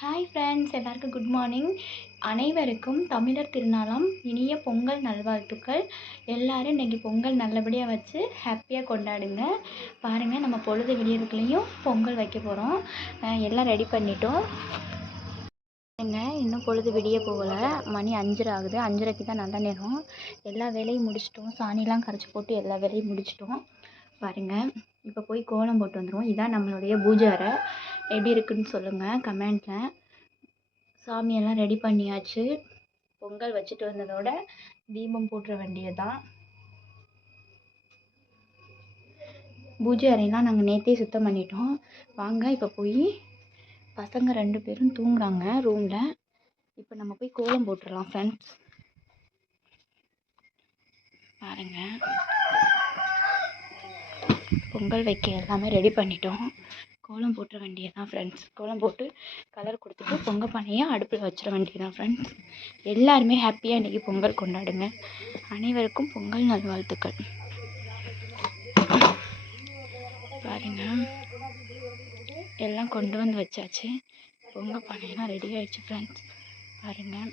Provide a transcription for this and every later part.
Hi friends எல்லாருக்கும் good morning அனைவருக்கும் தமிழர் திருநாளாம் இனிய பொங்கல் நல்வாழ்த்துக்கள். எல்லாரும் இன்றைக்கி பொங்கல் நல்லபடியாக வச்சு ஹாப்பியாக கொண்டாடுங்க. பாருங்கள் நம்ம பொழுது விடியறதுக்குள்ளேயும் பொங்கல் வைக்க போகிறோம் எல்லாம் ரெடி பண்ணிட்டோம். என்ன இன்னும் பொழுது விடிய போகலை. மணி அஞ்சரை ஆகுது. அஞ்சரைக்கு தான் நல்ல நேரம். எல்லா வேலையும் முடிச்சிட்டோம். சாணிலாம் கரைச்சி போட்டு எல்லா வேலையும் முடிச்சிட்டோம். பாருங்கள் இப்போ போய் கோலம் போட்டு வந்துடுவோம் இதான் நம்மளுடைய பூஜை அறை. எப்படி இருக்குன்னு சொல்லுங்கள் கமெண்ட்டில் சாமியெல்லாம் ரெடி பண்ணியாச்சு. பொங்கல் வச்சுட்டு வந்ததோட தீபம் போட்டுற வேண்டியதுதான். பூஜை அறையெல்லாம் நாங்கள் நேற்றே சுத்தம் பண்ணிட்டோம். வாங்க இப்போ போய் பசங்க ரெண்டு பேரும் தூங்குறாங்க ரூமில் இப்போ நம்ம போய் கோலம் போட்டுடலாம் ஃப்ரெண்ட்ஸ் பாருங்கள் பொங்கல் வைக்க எல்லாமே ரெடி பண்ணிட்டோம். கோலம் போட்டுற வேண்டியதுதான் ஃப்ரெண்ட்ஸ் கோலம் போட்டு கலர் கொடுத்துட்டு பொங்கல் பானையை அடுப்பில் வச்சிட வேண்டியதுதான் ஃப்ரெண்ட்ஸ் எல்லாருமே ஹாப்பியாக இன்றைக்கி பொங்கல் கொண்டாடுங்க. அனைவருக்கும் பொங்கல் நல்வாழ்த்துக்கள். பாருங்க. எல்லாம் கொண்டு வந்து வச்சாச்சு. பொங்கல் பானையெல்லாம் ரெடி ஆயிடுச்சு ஃப்ரெண்ட்ஸ் பாருங்கள்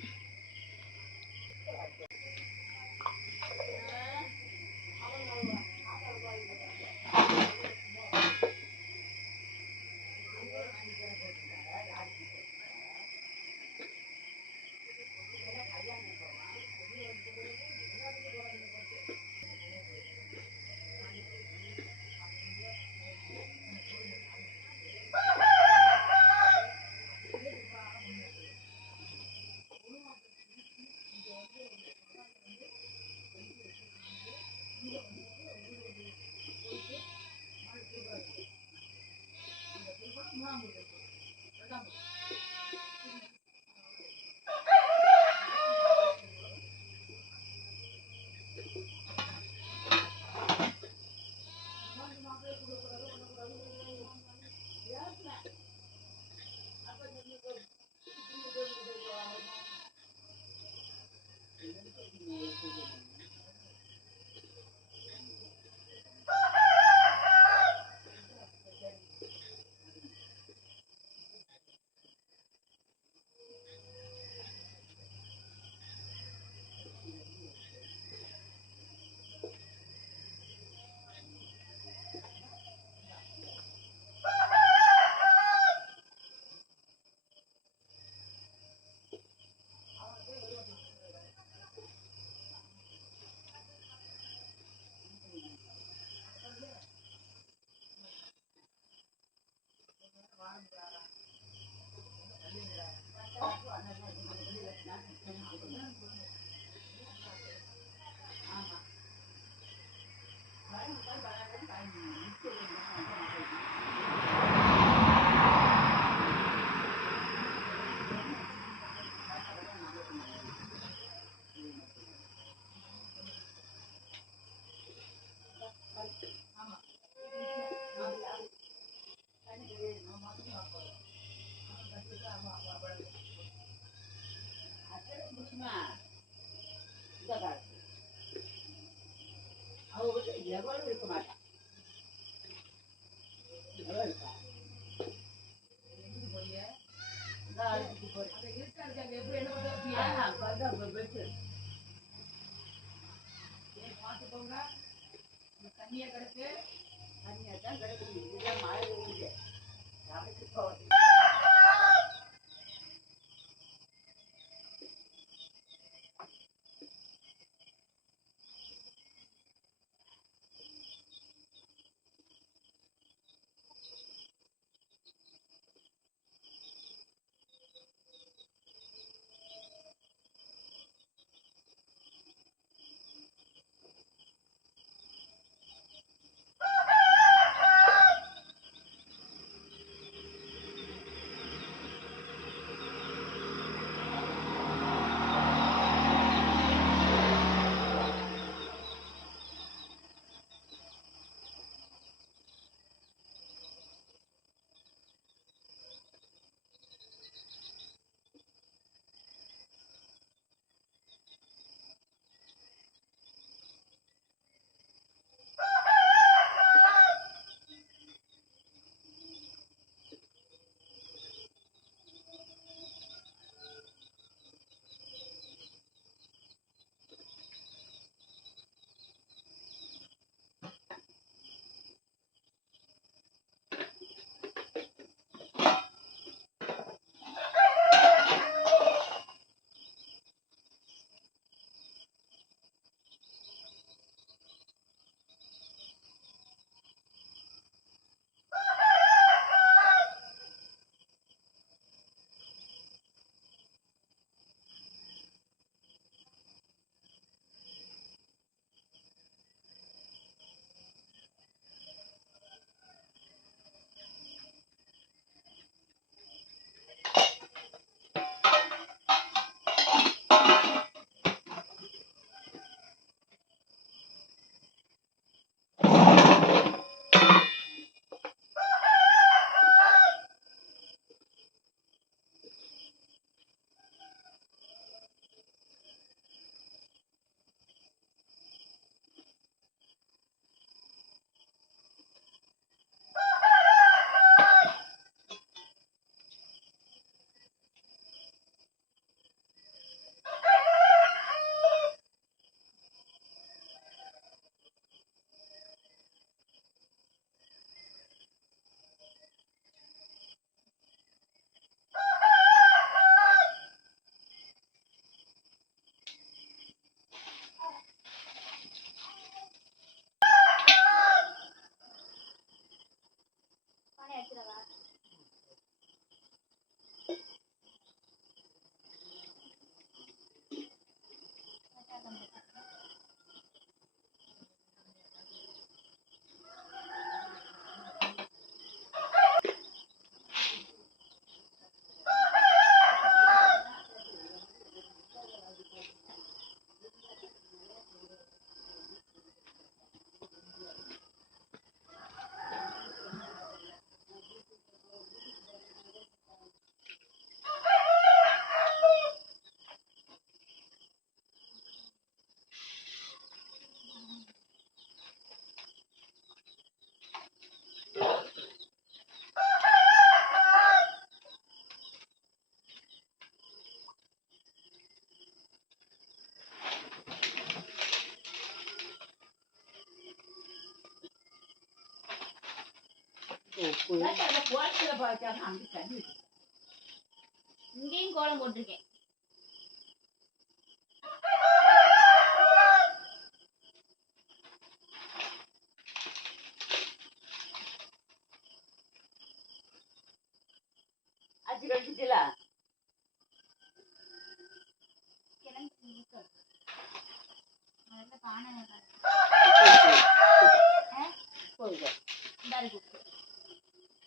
கோலத்தில் அங்கே தண்ணி இங்கேயும் கோலம் போட்டிருக்கேன் அச்சு கழிச்சுட்டுல கிளம்பி நிக்க. முதல்ல பானை வைக்கலாம். ஆ? போயிடு இந்தா இருக்கு உப்பு.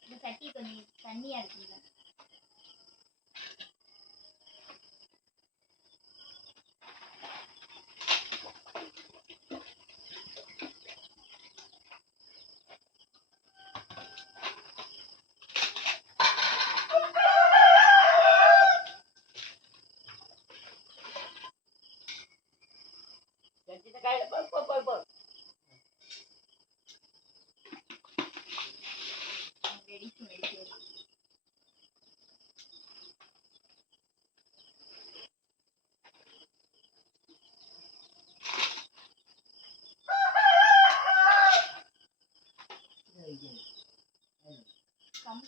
இந்த சட்டி கொஞ்சம் தண்ணியா இருக்குல்ல கட்டின கையில் போ போ போ போ ரெடி ரெடி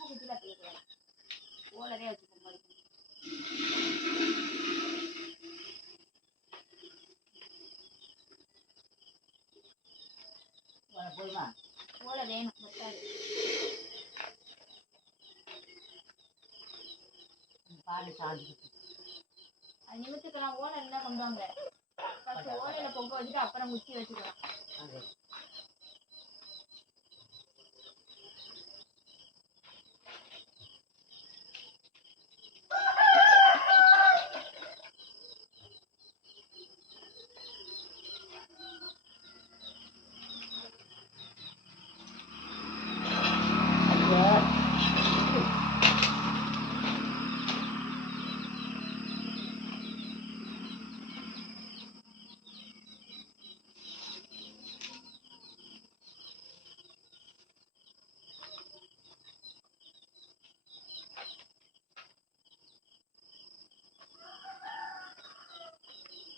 கம்பு குச்சில போயிடுவேன். ஓலரே வச்சு கும்பிடுங்க போன போதுமா ஓலை வேணும் பத்தாது. பாடு சாஞ்சு அது நிமித்துக்கலாம் ஓலை இருந்தா கொண்டு வாங்க. ஓலையில பொங்க வச்சுட்டு அப்புறம் குச்சி வச்சுக்கலாம் அது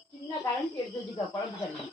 சின்ன கரண்ட் எடுத்து வச்சுக்க குழம்பு கரண்டி.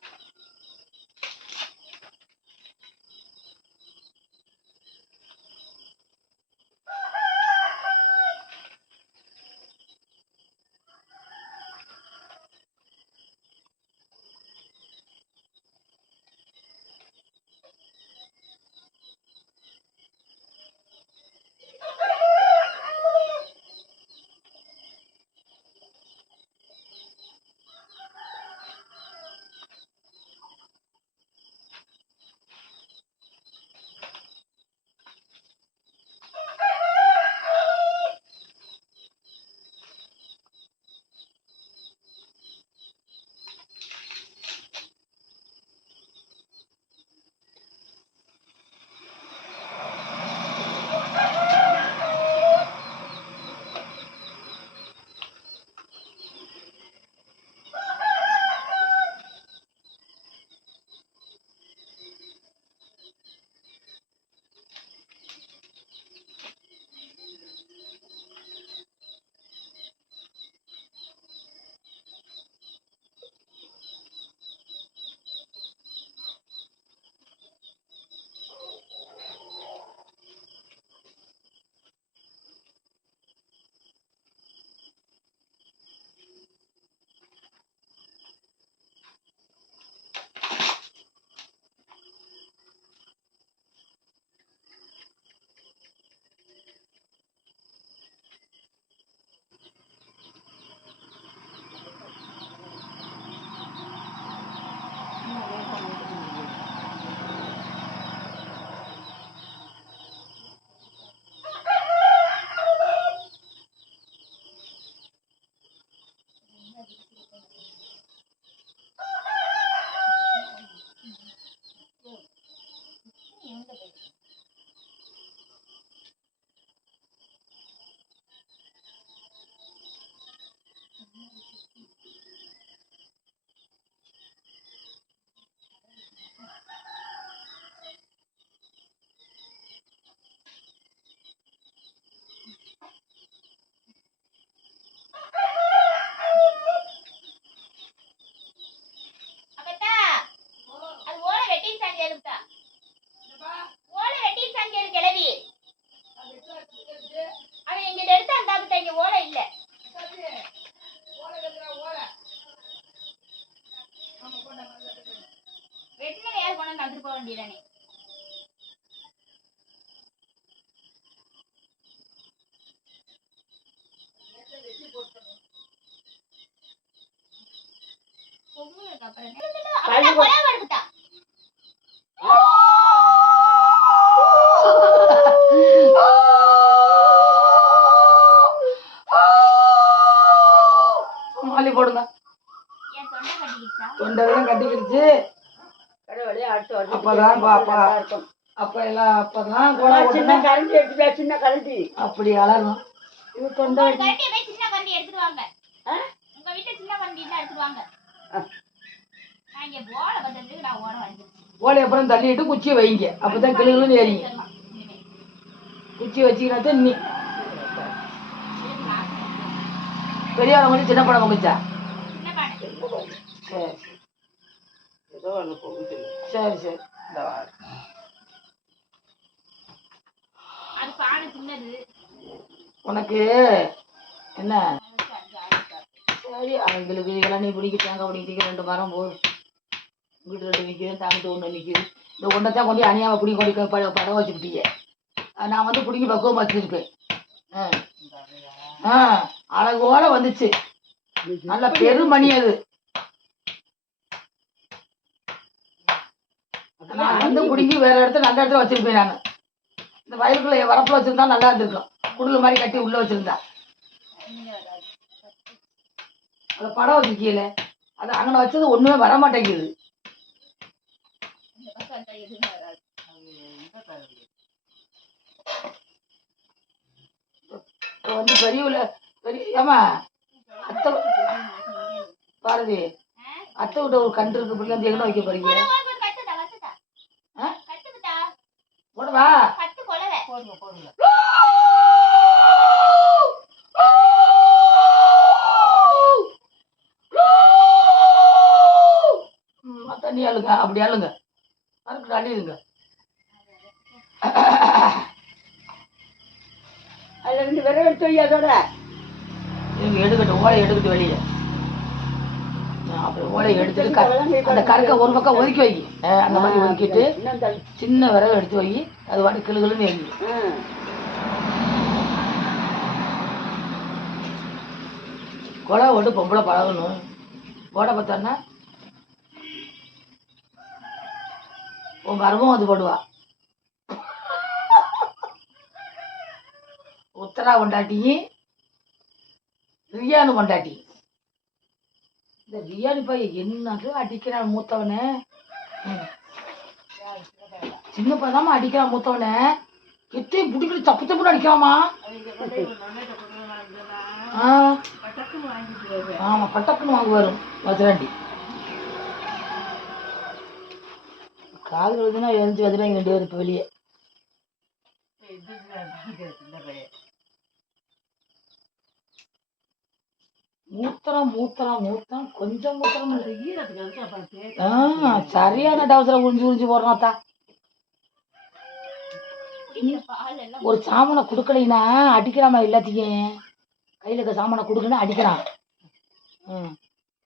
தொண்டெல்லாம் கட்டிக்கிடுச்சு. அப்பதான் பாப்பா. அப்ப எல்லாம் அப்பதான் சின்ன கரண்டி எடுத்துட்டா சின்ன கரண்டி. அப்படி அலரும் இது தொண்டை சின்ன கரண்டி எடுத்துட்டு வாங்க? உங்க வீட்டுல கரண்டி எடுத்துட்டு வாங்க ஓலை அப்புறம் தள்ளிட்டு குச்சியை வைங்க. அப்பதான் கிளுகிளுன்னு ஏறிங்க. குச்சி வச்சுக்கினா நீ நான் பெரியவங்க வந்து சின்ன படம் பானை. சரி. ஏதோ ஒண்ணு போகுது. சரி சரி. இந்த வாரேன். அது பானை சின்னது. உனக்கு என்ன? சரி அவங்களுக்கு இதெல்லாம் நீ பிடிக்க தேங்காய் பிடிக்க ரெண்டு மரம் போதும் இங்கிட்டு ரெண்டு நிற்கிது தாங்கிட்டு ஒன்று நிற்கிது இந்த ஒன்றை தான் கொண்டு அணியாவை பிடிக்க கொண்டு பட படம் வச்சுக்கிட்டீங்க நான் வந்து பிடிங்கி பக்குவம் வச்சுருப்பேன் ஆ. ஆ அழகோட வந்துச்சு. நல்ல பெருமணி அது நான் வந்து பிடிங்கி வேற இடத்துல நல்ல இடத்துல வச்சிருப்பேன் நான். இந்த வயலுக்குள்ள வரப்பில் வச்சிருந்தா நல்லா இருந்திருக்கும். குடுல மாதிரி கட்டி உள்ள வச்சிருந்தா. அந்த படம் வச்சிருக்கீல அது அங்கே வச்சது ஒண்ணுமே வர மாட்டேங்குது இப்போ வந்து பெரியவுல பெரிய ஏமா அத்தை பாரதி அத்தை விட்ட ஒரு கன்று இருக்கு. பிள்ளை வந்து எங்கே வைக்க போறீங்க? போடவா? கட்டு கொலவை. போடுங்க தண்ணி அள்ளுங்க அப்படி அள்ளுங்க அதுக்கு அள்ளிடுங்க அதுல இருந்து விரல் எடுத்து அதோட? எடுக்கட்டும் ஓலை எடுக்கட்டும் வெளியே. ஓலை எடுத்துட்டு அந்த கருக்க ஒரு பக்கம் ஒதுக்கி வை. அந்த மாதிரி ஒதுக்கிட்டு. சின்ன விரல் எடுத்து வை. அது வாட்டி கிளுகிளுன்னு ஆ. கொலை ஓட்டு பொம்பளை பழகணும். போட பார்த்தான்னா உன் கர்மம் வந்து போடுவா. உத்தரா கொண்டாட்டி ரியானு கொண்டாட்டி இந்த பிரியாணி பையன் என்னது அடிக்கிறான் மூத்தவனே? சின்ன பையன் அடிக்கிறான் மூத்தவனே. எத்தையும் பிடிக்கிட்டு தப்பு தப்புன்னு அடிக்காமா ஆமா பட்டக்குன்னு வாங்க வரும் வசராண்டி காது விழுதுன்னா எழுந்து வந்துடுவாங்க ரெண்டு பேரும் இப்போ வெளியே. மூத்திரம் மூத்திரம் மூத்திரம் கொஞ்சம் மூத்திரம் சரியான டவுசரை உறிஞ்சு உறிஞ்சு போடுறாத்தா ஒரு சாமானை கொடுக்கலைன்னா அடிக்கிறாமா எல்லாத்தையும்? கையில் இருக்க சாமானை கொடுக்கணும் அடிக்கிறான். ம்.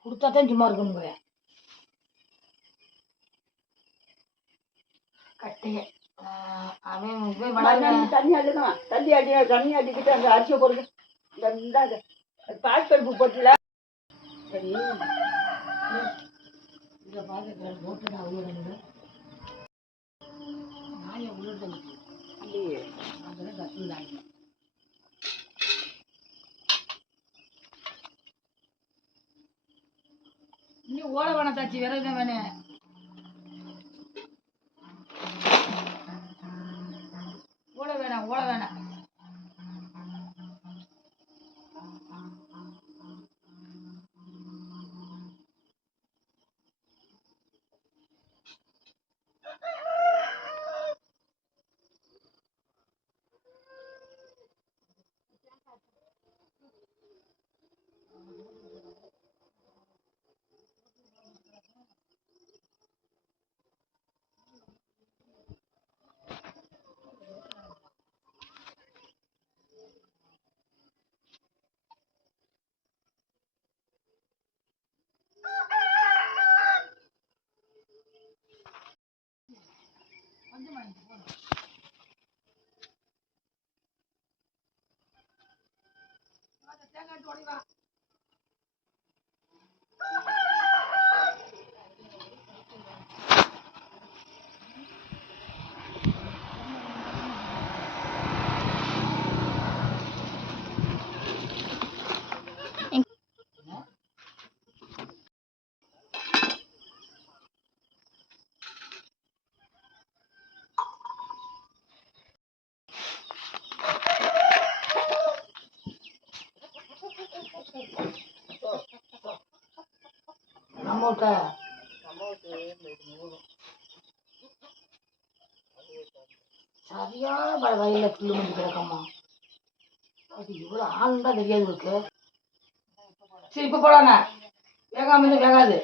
கொடுத்தா தான் சும்மா இருக்கணுங்க கட்டைய. அவன் தண்ணி அள்ளுங்க தண்ணி அடி தண்ணி அடிக்கிட்டு அந்த அரிசியை போடுங்க. இந்த இந்தாங்க பால் பருப்பு போட்டுல சரி இதை பார்த்துக்கிறேன் போட்டு நான் உள்ள நாயை உள்ள இல்லையே. அதெல்லாம் கத்துனாங்க இன்னும் ஓட வேணாம் தாச்சி. வேற எதுவும் வேணும். ஓட வேணாம் ஓட வேணாம். ત્યાં ગાડી દોડી વા. மண்டி கிடக்கம்மா. அது இவ்வளோ ஆளுண்டா தெரியாது இருக்கு சரி இப்போ போடாண்ணா வேகாம இருந்தா வேகாது.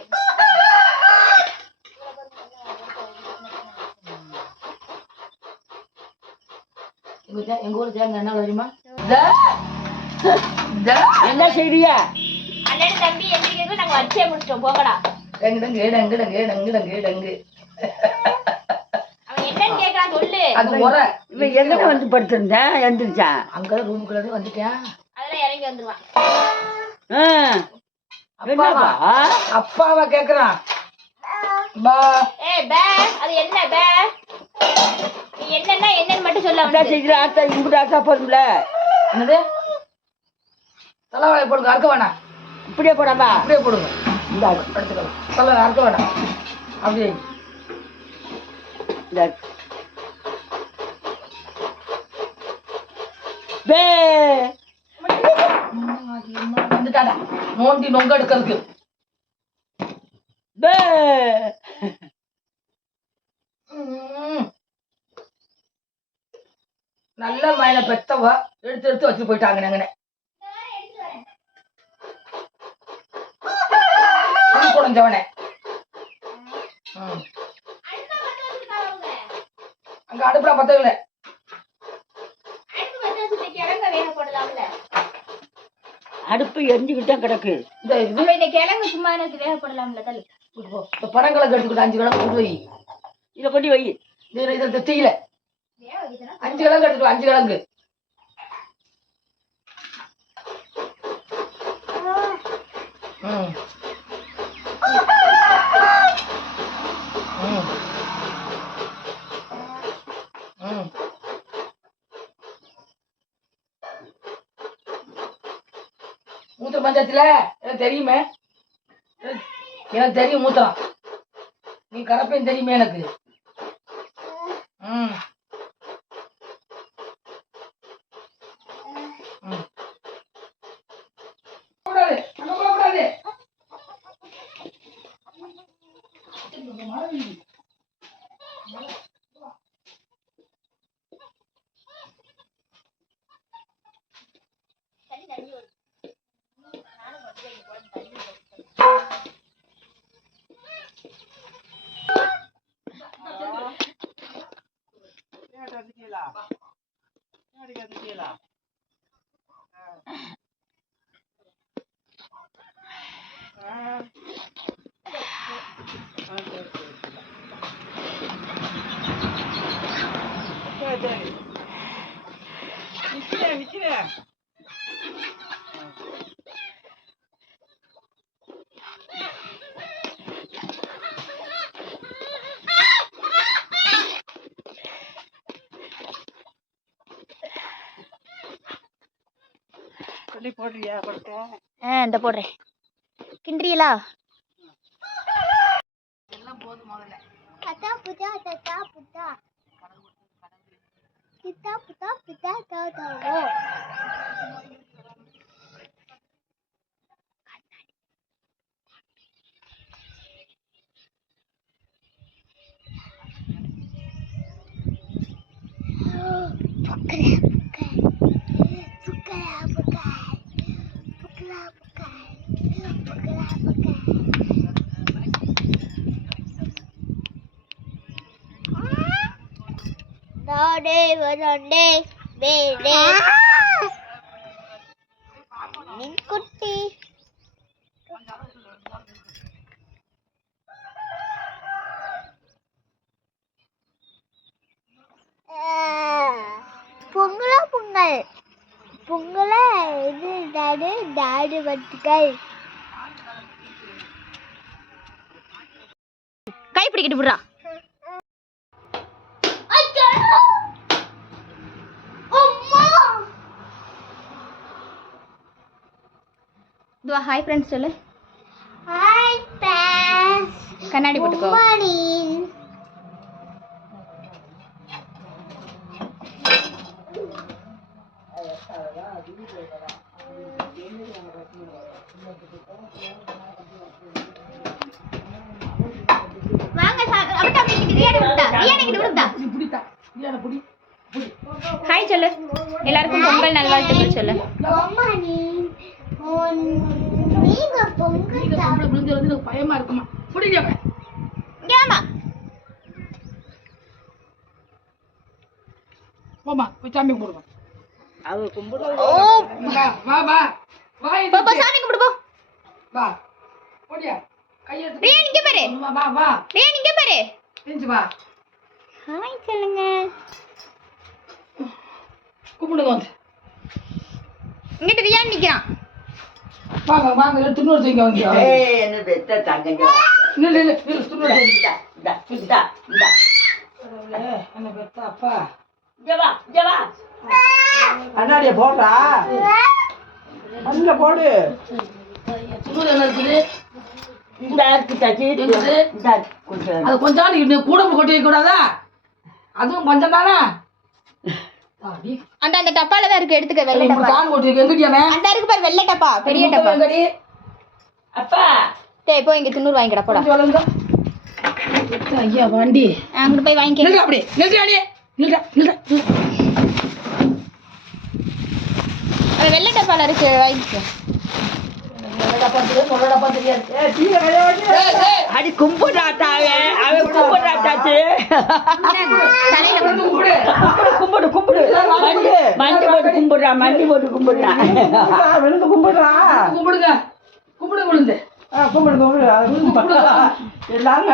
எங்க ஊர் தேங்காய் என்ன தெரியுமா? என்ன செய்றியா அண்ணன் தம்பி நாங்க வச்சே முடிச்சிட்டோம். போங்கடா. டங்கு டங்கு டங்கு டங்கு டங்கு டங்கு டங்கு அவன் என்னன்னு கேக்குறான் சொல்லு அது முறை. இவன் எங்கட வந்து படுத்திருந்தேன்? எந்திரிச்சான். அங்க ரூமுக்குள்ள இருந்து வந்துட்டேன். அதெல்லாம் இறங்கி வந்துருவான். ஆ, அப்பாவா? என்னப்பா? அப்பாவா கேக்குறான். பா. ஏய் பே. அது என்ன பே? நீ என்னன்னா என்னன்னு மட்டும் சொல்ல அவனுக்கு. செய்கிற ஆத்தா இம்புட்டு ஆத்தா போதும்ல என்னது? தலைவாழை போடுங்க அறுக்க வேணாம். இப்படியே போடாமா? அப்படியே போடுங்க. இந்த எடுத்துக்கலாம் தலை அறுக்க வேணாம். அப்படியே. இந்த பே வந்துட்டாடா. நோண்டி நொங்க எடுக்கிறதுக்கு. பே ம். நல்ல மயில பெத்தவ எடுத்து எடுத்து வச்சு போயிட்டாங்க நாங்கனே. ம். அங்க அடுப்புல போடலாம்ல அடுப்பு எரிஞ்சுக்கிட்டு கிடக்கு இந்த இது இந்த கிழங்கு சும்மா எனக்கு வேக போடலாம்ல தள்ளு கூட்டு போ. இந்த பழங்களை எடுத்துக்கிட்டு அஞ்சு கிழங்கு கொண்டு வை இதை கொண்டு வை இது இதை தீயில அஞ்சு கிழங்கு எடுத்துக்கோ அஞ்சு கிழங்கு. ம். பஞ்சாயத்துல? எனக்கு தெரியுமே. எனக்கு- தெரியும் மூத்திரம் நீ கலப்பையும் தெரியுமே எனக்கு. 这个就对了。嗯。啊。啊对。对对。你进来，你进来。ஆ இந்த போடுறேன். கிண்டுறீங்களா? Tata Dode, வரோண்டே, பேடே. குட்டி பொங்கலா பொங்கல். பொங்கல இது டாடு டாடு வட்டுக்கள். கை பிடிக்கிட்டு விடுறா. இதுவா ஹாய் ஃப்ரெண்ட்ஸ் சொல்லு. ஹாய் பேஸ் கண்ணாடி போட்டுக்கோ. ஹாய் சொல்லு. எல்லாருக்கும் பொங்கல் நல்வாழ்த்துக்கள் சொல்லு. வந்து எனக்கு பயமா இருக்குமா? ஏமா போமா போய் சாமி கும்பிடுவோம். அவர் ஓ. வா வா வா. சாமி வா. ஓடியா பாரு. வா வா பாரு. வா. ஹாய் சொல்லுங்க. கும்பிடுங்க வந்து. இங்கிட்ட ரியான் நிக்கிறான். வாங்க வாங்க துண்ணூறு செய்யுங்க வந்து ஏய் என்ன பெத்த தங்கங்க? இல்லை இல்லை இல்லை துண்ணூறு செய்யுங்க இந்தா இந்தா இந்தா என்ன பெத்த அப்பா. இங்க வா இங்க வா. கண்ணாடிய போடுறா. அதுல போடு. துண்ணூறு என்ன இருக்குது? இந்த இருக்கு தச்சி? இந்த கொஞ்சம் அது கொஞ்ச நாள் இன்னும் கூட கொட்டி வைக்க கூடாதா அதுவும் கொஞ்சம் தானே. அந்த அந்த டப்பால தான் இருக்கு. எடுத்துக்க வெள்ளை டப்பா. கான் கொட்டி வைக்க எங்கிட்டியாமே அந்த இருக்கு பாரு வெள்ளை டப்பா. பெரிய டப்பா. எங்கடி அப்பா. டேய் போ இங்க துண்ணூறு வாங்கிக்கடா போடா. ஐயா வண்டி. அங்கிட்டு போய் வாங்கிக்க. நில்றா அப்படி. நில்றா அடி. நில்றா நில்றா வெள்ளை டப்பால இருக்கு வாங்கிக்க. அடி கும்பிடுறாட்டாவே அவன் கும்பிடு கும்பிடு கும்பிடு மண்டி மண்டி போட்டு கும்பிடுறா மண்டி போட்டு கும்பிடுறான் கும்பிடுறா கும்பிடுங்க கும்பிடு விழுந்து கும்பிடு கும்பிடு எல்லாரும்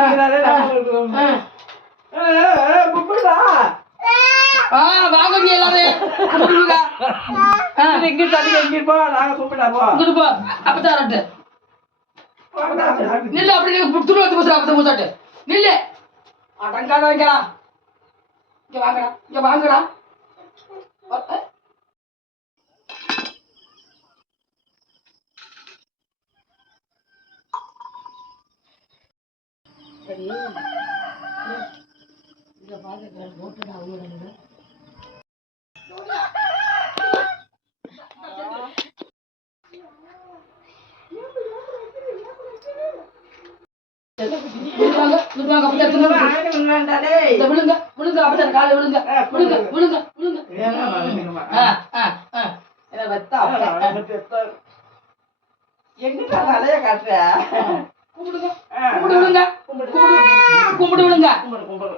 கும்பிடுறா ஆ வாங்கடி எல்லாரும் எங்க போ நாங்க கும்பிடா போ. இங்கிட்டு போ. அப்பதான் ரெண்டு நில்லு அப்படி துணி வந்து அப்பதான் போச்சாட்டு நில்லு. அடங்காத வைங்களா இங்க வாங்கடா. இங்க வாங்கடா. சரி விழுங்க விழுங்க அப்பதான் காலை விழுங்க விழுங்க விழுங்க விழுங்க. எங்கிட்ட தலைய காட்டுற? கும்பிடுங்க கும்பிடு விழுங்க. கும்பிடு. கும்பிடு விழுங்க. கும்பிடு கும்பிடு.